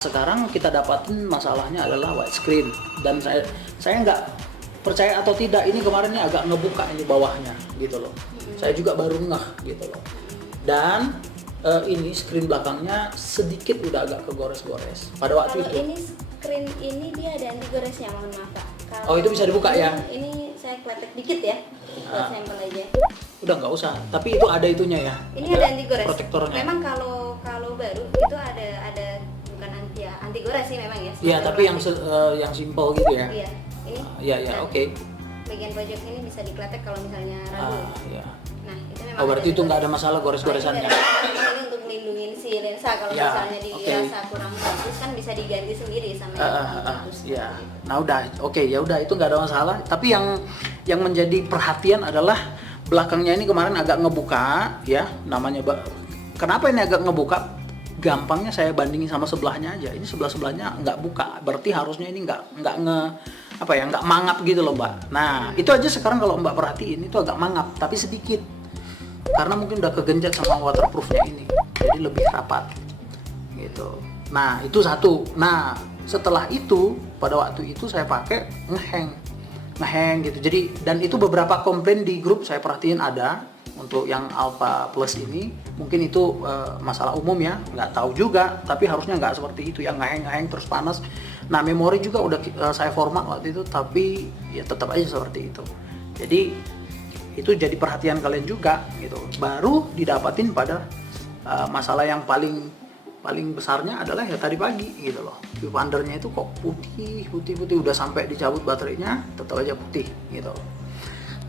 Sekarang kita dapatin masalahnya adalah widescreen, dan saya nggak percaya atau tidak, ini kemarin ini agak ngebuka ini bawahnya gitu loh. Saya juga baru ngeh gitu loh. Dan ini screen belakangnya sedikit udah agak kegores-gores pada waktu Kalau itu. ini screen ini dia ada anti goresnya, mohon maaf Pak. Oh, itu bisa dibuka ya? Ini saya kletek dikit ya, buat sampel aja. Udah nggak usah, tapi itu ada itunya ya. Ini ada anti gores. Protektornya. Memang kalau baru itu ada bukan anti gores sih memang ya. Iya, tapi yang simple gitu ya. Iya, ini. Iya, Nah, oke. Bagian pojok ini bisa dikletek kalau misalnya ragu. Iya. Nah, itu memang. Oh, berarti ada itu nggak ada anti-gores. masalah gores-goresannya. Nah, ini untuk melindungi si lensa kalau Ya, misalnya oke. dirasa kurang bagus kan bisa diganti sendiri sama yang bagus. Ya, nah udah, oke, ya udah, itu nggak ada masalah. Tapi yang menjadi perhatian adalah belakangnya ini kemarin agak ngebuka, ya, namanya. Kenapa ini agak ngebuka? Gampangnya saya bandingin sama sebelahnya aja. Ini sebelahnya nggak buka, berarti harusnya ini nggak mangap gitu loh, Mbak. Nah, itu aja sekarang kalau Mbak perhatiin itu agak mangap, tapi sedikit. Karena mungkin udah kegenjat sama waterproofnya ini, jadi lebih rapat gitu. Nah, itu satu. Nah, setelah itu pada waktu itu saya pakai ngehang gitu. Jadi, dan itu beberapa komplain di grup saya perhatiin ada untuk yang Alpha Plus ini. Mungkin itu masalah umum ya, nggak tahu juga, tapi harusnya nggak seperti itu yang ngehang terus panas. Nah, memori juga udah saya format waktu itu, tapi ya tetap aja seperti itu. Jadi itu jadi perhatian kalian juga gitu. Baru didapatin pada masalah yang paling besarnya adalah ya tadi pagi gitu loh. Viewfindernya itu kok putih udah sampai dicabut baterainya tetap aja putih gitu.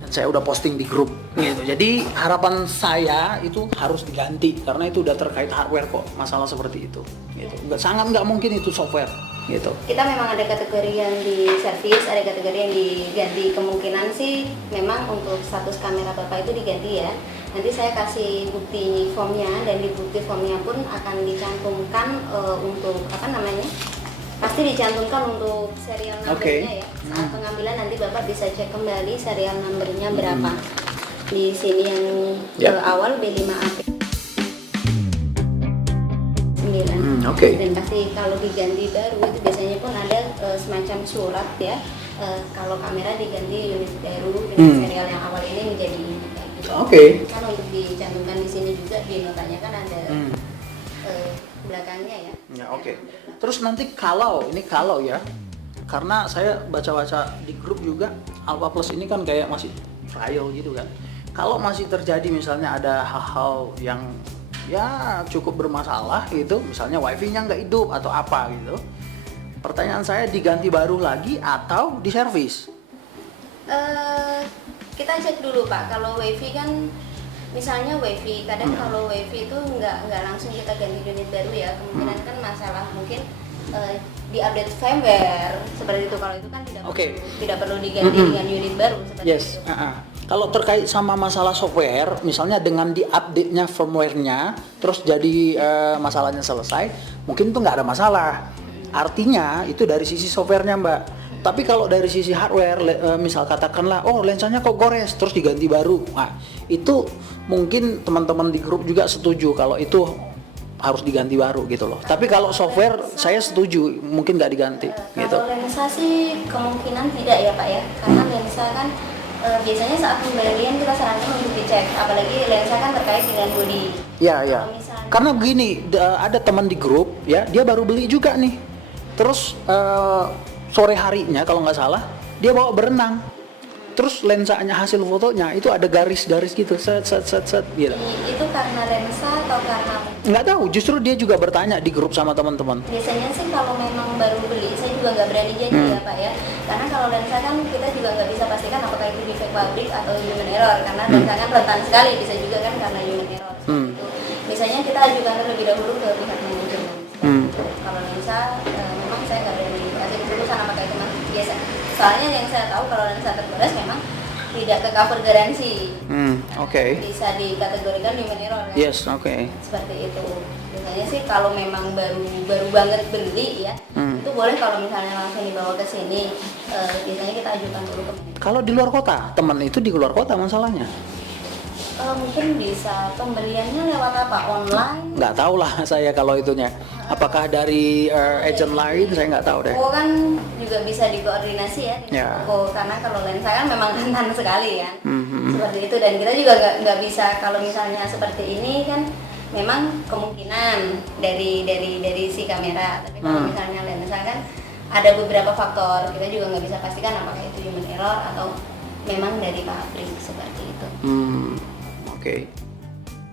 Dan saya udah posting di grup gitu. Jadi harapan saya itu harus diganti karena itu udah terkait hardware kok, masalah seperti itu gitu. Sangat nggak mungkin itu software gitu. Kita memang ada kategori yang di servis, ada kategori yang diganti. Kemungkinan sih memang untuk status kamera Bapak itu diganti ya. Nanti saya kasih bukti formnya, dan di bukti formnya pun akan dicantumkan untuk pasti dicantumkan untuk serial numbernya ya. Saat pengambilan nanti Bapak bisa cek kembali serial numbernya berapa. Di sini yang awal B5AP 9. Dan pasti kalau diganti baru itu biasanya pun ada semacam surat ya. Kalau kamera diganti unit baru dengan serial yang awal ini menjadi ini. Kan untuk dicantumkan di sini juga di notanya kan ada belakangnya ya. Ya, oke. Terus nanti kalau ya, karena saya baca-baca di grup juga Alpha Plus ini kan kayak masih trial gitu kan. Kalau masih terjadi misalnya ada hal-hal yang ya cukup bermasalah gitu, misalnya wifi-nya nggak hidup atau apa gitu, pertanyaan saya diganti baru lagi atau diservis? Kita cek dulu Pak, kalau wifi kan misalnya wifi, kadang kalau wifi itu nggak langsung kita ganti unit baru ya, kemungkinan kan masalah mungkin di update firmware seperti itu. Kalau itu kan tidak perlu diganti dengan unit baru seperti itu. Kalau terkait sama masalah software, misalnya dengan di update-nya firmware-nya, terus jadi masalahnya selesai, mungkin itu nggak ada masalah. Artinya itu dari sisi software-nya, Mbak. Tapi kalau dari sisi hardware, misal katakanlah, lensanya kok gores, terus diganti baru. Nah, itu mungkin teman-teman di grup juga setuju kalau itu harus diganti baru gitu loh. Tapi kalau software saya setuju, mungkin nggak diganti. Gitu. Kalau lensa sih kemungkinan tidak ya Pak ya, karena lensa kan biasanya saat pembelian kita sarankan untuk dicek, apalagi lensa kan terkait dengan bodi. Iya. Karena begini, ada teman di grup ya, dia baru beli juga nih. Terus sore harinya kalau nggak salah dia bawa berenang, terus lensanya hasil fotonya itu ada garis-garis gitu, set gitu. Itu karena lensa atau karena? Nggak tahu, justru dia juga bertanya di grup sama teman-teman. Biasanya sih kalau memang baru beli, saya juga nggak berani janji ya Pak ya, karena kalau lensa kan kita juga nggak bisa pastikan apakah itu defect pabrik atau human error, karena lensa kan rentan sekali, bisa juga kan karena human error. Itu biasanya kita ajukan terlebih dahulu ke pihak manajemen. Kalau lensa memang saya nggak berani kasih keputusan apakah itu biasa. Soalnya yang saya tahu kalau lensa tergores memang tidak ke cover garansi. Bisa dikategorikan human error kan? Yes, Seperti itu. Biasanya sih kalau memang baru banget beli ya, itu boleh kalau misalnya langsung dibawa ke sini. Biasanya kita ajukan dulu ke manajemen. Kalau di luar kota, teman itu di luar kota masalahnya. Mungkin bisa pembeliannya lewat apa? Online? Nggak tahu lah saya kalau itunya. Apakah dari agent lain saya nggak tahu deh. toko kan juga bisa dikoordinasi ya di toko, karena kalau lensa kan memang rentan sekali kan. Seperti itu, dan kita juga nggak bisa kalau misalnya seperti ini kan memang kemungkinan dari si kamera, tapi kalau misalnya lensa kan ada beberapa faktor, kita juga nggak bisa pastikan apakah itu human error atau memang dari pabrik seperti itu. Oke.